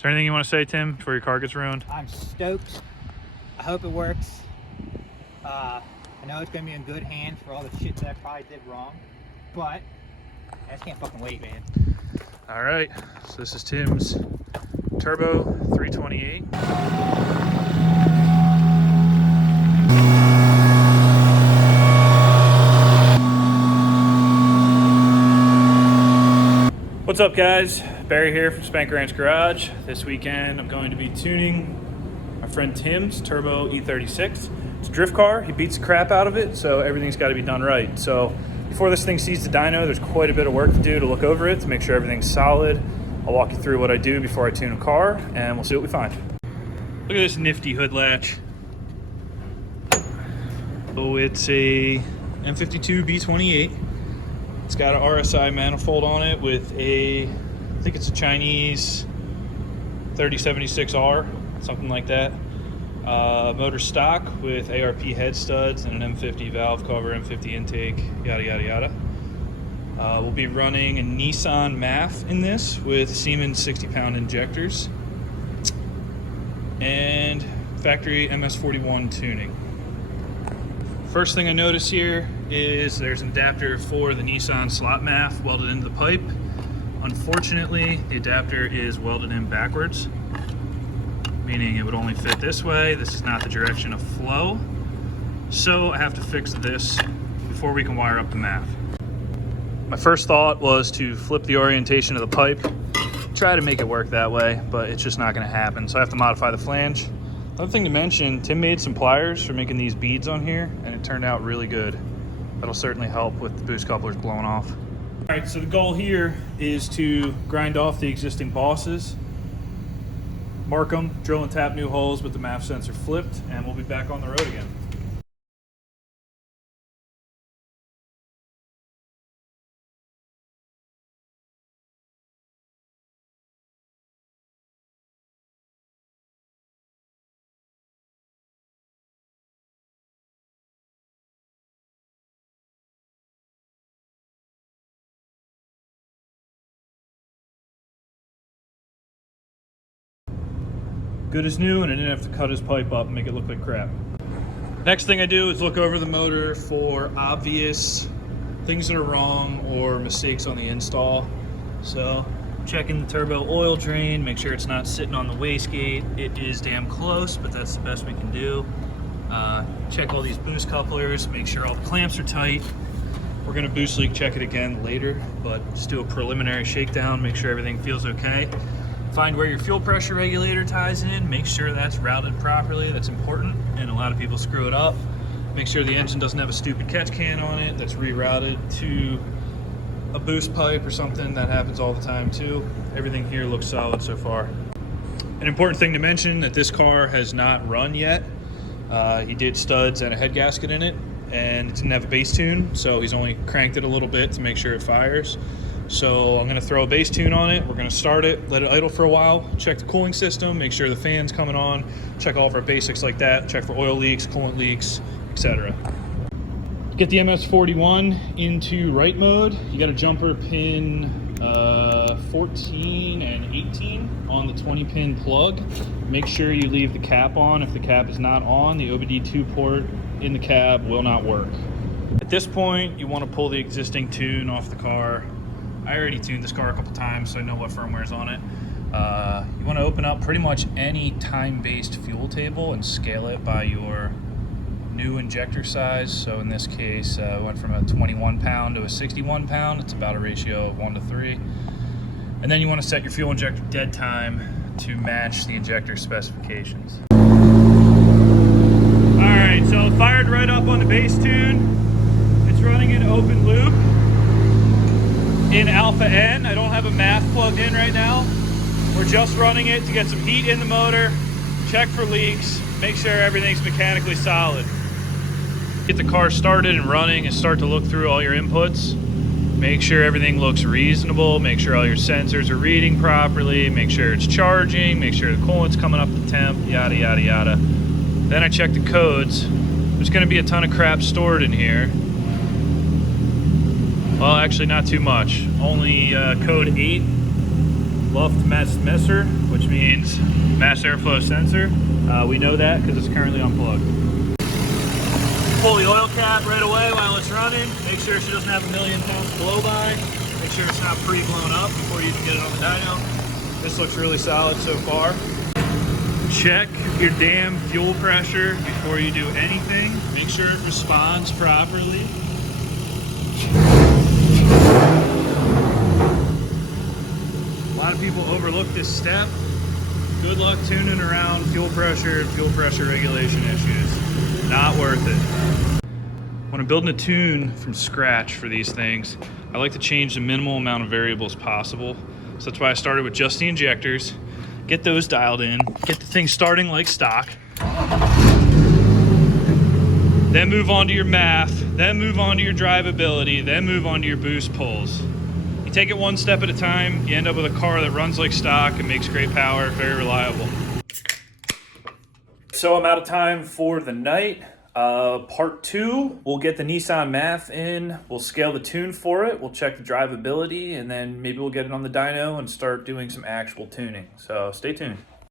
Is there anything you want to say, Tim, before your car gets ruined? I'm stoked. I hope it works. I know it's going to be in good hands for all the shit that I probably did wrong, but I just can't fucking wait, man. All right, so this is Tim's Turbo 328. What's up, guys? Barry here from Spank Ranch Garage. This weekend I'm going to be tuning my friend Tim's Turbo e36. It's a drift car. He beats the crap out of it, so everything's got to be done right. So before this thing sees the dyno, there's quite a bit of work to do to look over it to make sure everything's solid. I'll walk you through what I do before I tune a car, and we'll see what we find. Look at this nifty hood latch. Oh, it's a M52 B28. It's got an RSI manifold on it with I think it's a Chinese 3076R, something like that. Motor stock with ARP head studs and an M50 valve cover, M50 intake, yada, yada, yada. We'll be running a Nissan MAF in this with Siemens 60-pound injectors and factory MS41 tuning. First thing I notice here is there's an adapter for the Nissan slot MAF welded into the pipe. Unfortunately, the adapter is welded in backwards, meaning it would only fit this way. This is not the direction of flow. So I have to fix this before we can wire up the MAF. My first thought was to flip the orientation of the pipe, try to make it work that way, but it's just not gonna happen. So I have to modify the flange. Another thing to mention, Tim made some pliers for making these beads on here, and it turned out really good. That'll certainly help with the boost couplers blowing off. All right, so the goal here is to grind off the existing bosses, mark them, drill and tap new holes with the MAF sensor flipped, and we'll be back on the road again. Good as new, and I didn't have to cut his pipe up and make it look like crap. Next thing I do is look over the motor for obvious things that are wrong or mistakes on the install. So checking the turbo oil drain, make sure it's not sitting on the wastegate. It is damn close, but that's the best we can do. Check all these boost couplers, make sure all the clamps are tight. We're gonna boost leak check it again later, but just do a preliminary shakedown, make sure everything feels okay. Find where your fuel pressure regulator ties in, make sure that's routed properly, that's important, and a lot of people screw it up. Make sure the engine doesn't have a stupid catch can on it that's rerouted to a boost pipe or something. That happens all the time too. Everything here looks solid so far. An important thing to mention that this car has not run yet. He did studs and a head gasket in it, and it didn't have a bass tune, so he's only cranked it a little bit to make sure it fires. So I'm gonna throw a bass tune on it. We're gonna start it, let it idle for a while, check the cooling system, make sure the fan's coming on, check all of our basics like that, check for oil leaks, coolant leaks, etc. Get the MS41 into write mode. You got a jumper pin 14 and 18 on the 20-pin plug. Make sure you leave the cap on. If the cap is not on, the OBD2 port in the cab will not work. At this point, you want to pull the existing tune off the car. I already tuned this car a couple times, so I know what firmware is on it. You want to open up pretty much any time-based fuel table and scale it by your new injector size. So in this case, I went from a 21 pound to a 61 pound. It's about a ratio of 1 to 3. And then you want to set your fuel injector dead time to match the injector specifications. All right, so it fired right up on the bass tune. It's running in open loop in alpha N. I don't have a MAF plugged in right now. We're just running it to get some heat in the motor, check for leaks, make sure everything's mechanically solid. Get the car started and running and start to look through all your inputs. Make sure everything looks reasonable, make sure all your sensors are reading properly, make sure it's charging, make sure the coolant's coming up to temp, yada, yada, yada. Then I check the codes. There's gonna be a ton of crap stored in here. Well, actually not too much. Only code 8 Luft mass messer, which means mass airflow sensor. We know that because it's currently unplugged. Pull the oil cap right away while it's running. Make sure she doesn't have 1,000,000 pounds of blow by. Make sure it's not pre-blown up before you even get it on the dyno. This looks really solid so far. Check your damn fuel pressure before you do anything. Make sure it responds properly. A lot of people overlook this step. Good luck tuning around fuel pressure and fuel pressure regulation issues. Not worth it. When I'm building a tune from scratch for these things, I like to change the minimal amount of variables possible. So that's why I started with just the injectors. Get those dialed in, get the thing starting like stock. Then move on to your math, then move on to your drivability, then move on to your boost pulls. You take it one step at a time, you end up with a car that runs like stock and makes great power, very reliable. So I'm out of time for the night. Part 2, we'll get the Nissan math in, we'll scale the tune for it, we'll check the drivability, and then maybe we'll get it on the dyno and start doing some actual tuning. So stay tuned.